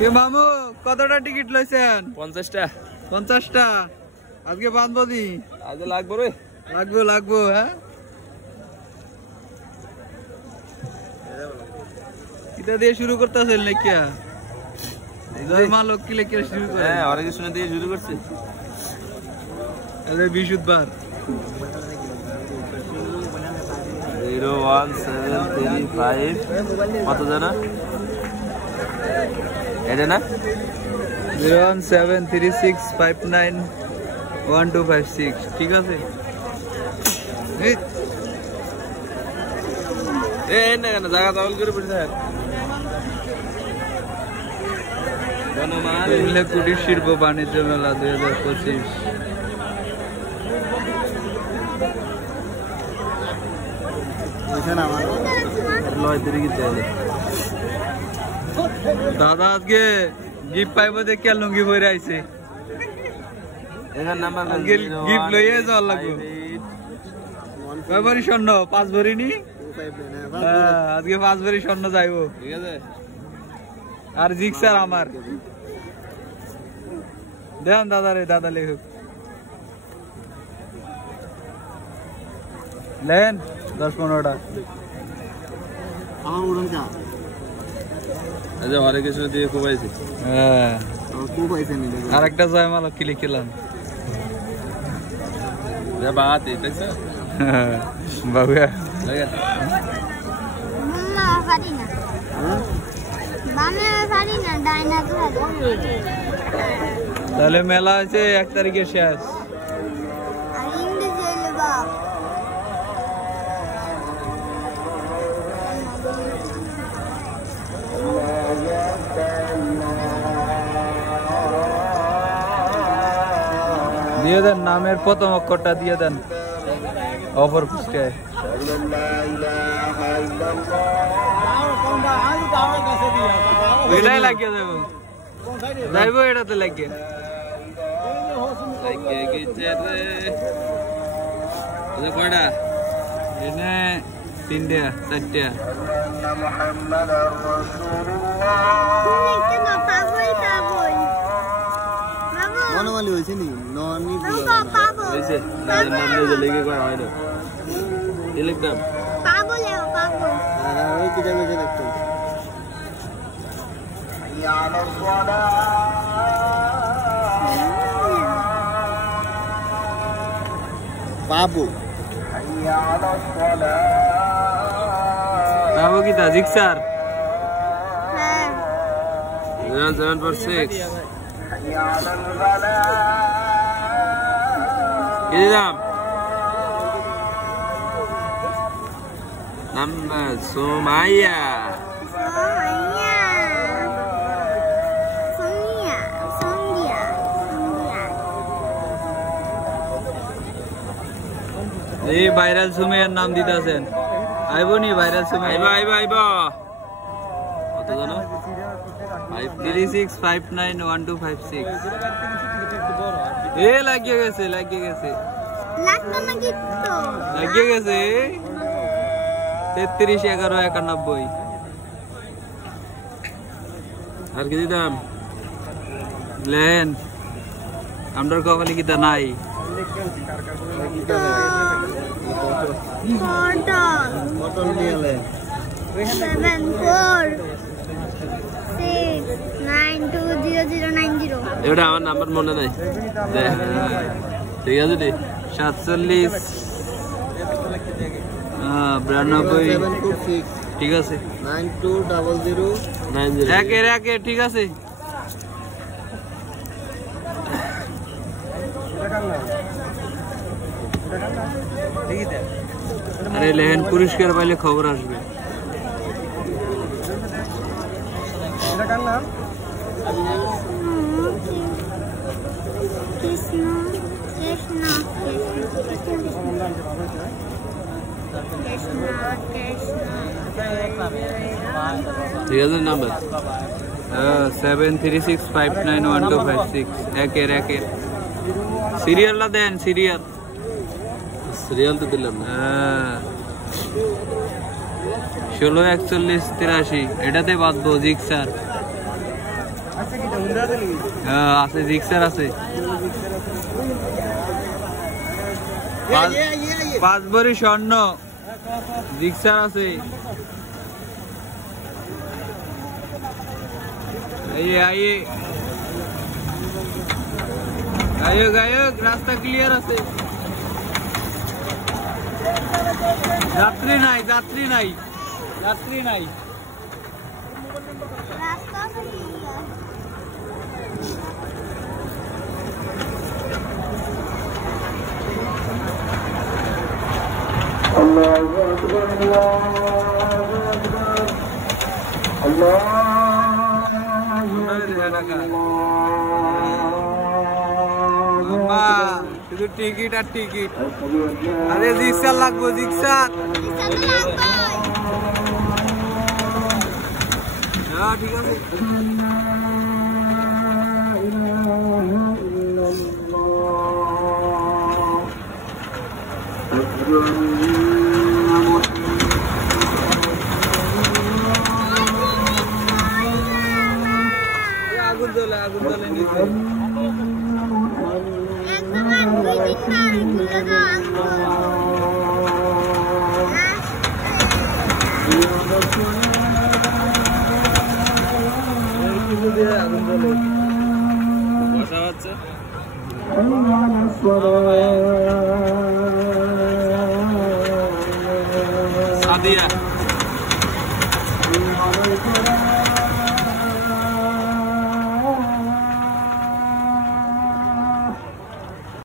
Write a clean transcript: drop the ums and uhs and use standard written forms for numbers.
মামু কতটা টিকিট লইছেন? 50টা। 50টা আজকে বাঁধবো দি? আজ লাগবো রে, লাগবো হ্যাঁ। এটা দিয়ে শুরু করতে আসেন নাকি? জয় মা লক্ষ্মী লেখে শুরু করে। হ্যাঁ, অনেক কিছু দিয়ে শুরু করছি। আরে বিশুদ্ধবার 01735 কত জানা? এটা না 01736591256 ঠিক আছে। না কেন জায়গা চাউল করে পড়ছে কুটির শিল্প বাণিজ্য মেলা 2025। দাদা আজকে গিফট পাইব দেখে লুঙ্গি পরে আইছে। গিফট লইয়ে যাওয়ার লাগবে। কয় ভরি স্বর্ণ? 5 ভরি নি? আজকে 5 ভরি স্বর্ণ যাইবো। ঠিক আছে। আর জিক্সার আমার দেন দাদা লেখক লেন 10-15টা। আমার উড়ন চা আচ্ছা অনেক কিছু দিয়ে খুবাইছি। হ্যাঁ খুব হয়েছে নি। আর একটা জয় মালা কি লিখলাম বাত দেখছ বাবুয়া মাম্মা পারি না, বামে পারি না, ডাইনা তাহলে মেলা হচ্ছে 1 তারিখে শেষ। আর ইংরেজি হইলো বাপ। দিয়ে দেন নামের প্রথম অক্ষরটা দিয়ে দেন অপর পৃষ্ঠায়। এটাই লাগিয়ে দেবো যাইবো এটাতে লাগিয়ে কয়টা? এনে 3টা 4টা। মনোমালি হয়েছে নি ননি হয়েছে নাম দিয়ে লিখে করা হয় না। কি লিখতাম? ওই কি যাবে দেখতে বাবু বাবু কি তা জিক্সার 076 কি নাম? নাম সুমাইয়া। এই ভাইরাল সুমাইয়ার নাম দিতেছেন। আইব নি ভাইরাল সুমাইয়া? আইব কত জানো? 36591256। এ লাগিয়ে গেছে লাগিয়ে গেছে 331191। আর কি দিতাম? লেন আমরার কপালে কি তা নাই? মটন নিয়ে লে 7469200090। এটা আমার নাম্বার মনে নাই। ঠিক আছে 47 92 ঠিক আছে 920090 একে ঠিক আছে। আরে লেহেন পুরস্কার পাইলে খবর আসবে। ঠিক আছে নাম্বার 73659125 একের সিরিয়ালটা দেন। সিরিয়াল তো দিলাম না। 164183 এটাতে বাঁধবো জিক্সার। হ্যাঁ আছে, জিক্সার আছে। 5 ভরি স্বর্ণ, জিক্সার আছে। आइए गायक गायक, रास्ता क्लियर আছে। যাত্রী নাই, যাত্রী নাই, যাত্রী নাই। রাস্তা আল্লাহু আকবার, আল্লাহু আকবার, আল্লাহ। শুধু টিকিট আর টিকিট। আরে রিক্সা লাগবো, রিক্সা। হ্যাঁ ঠিক আছে। আগুন জ্বলে, আগুন জ্বলে নিচে। বসা হচ্ছে। সাদিয়া